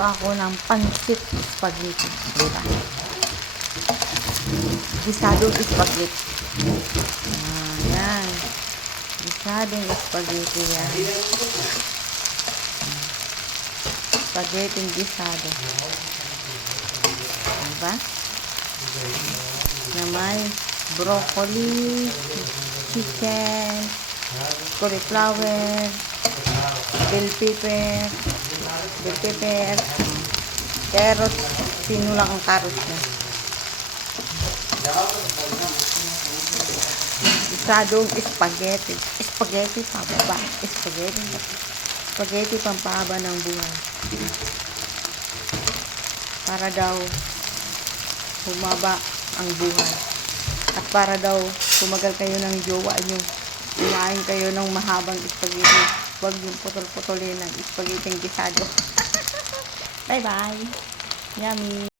Magluto ako ng pancit spaghetti. Diba? Gisadong spaghetti. Yan. Gisadong spaghetti yan. Spaghetti gisado. Diba? Na may broccoli, chicken, cauliflower, bell pepper, carrot, pinulang ang carrot niya. Isadong spaghetti. Spaghetti pababa. Spaghetti pampahaba ng buhay. Para daw humaba ang buhay. At para daw tumagal kayo ng jowa nyo. Kumain kayo ng mahabang spaghetti. Huwag yung putol-putulin ng spaghetti gisado. Bye-bye. Yummy.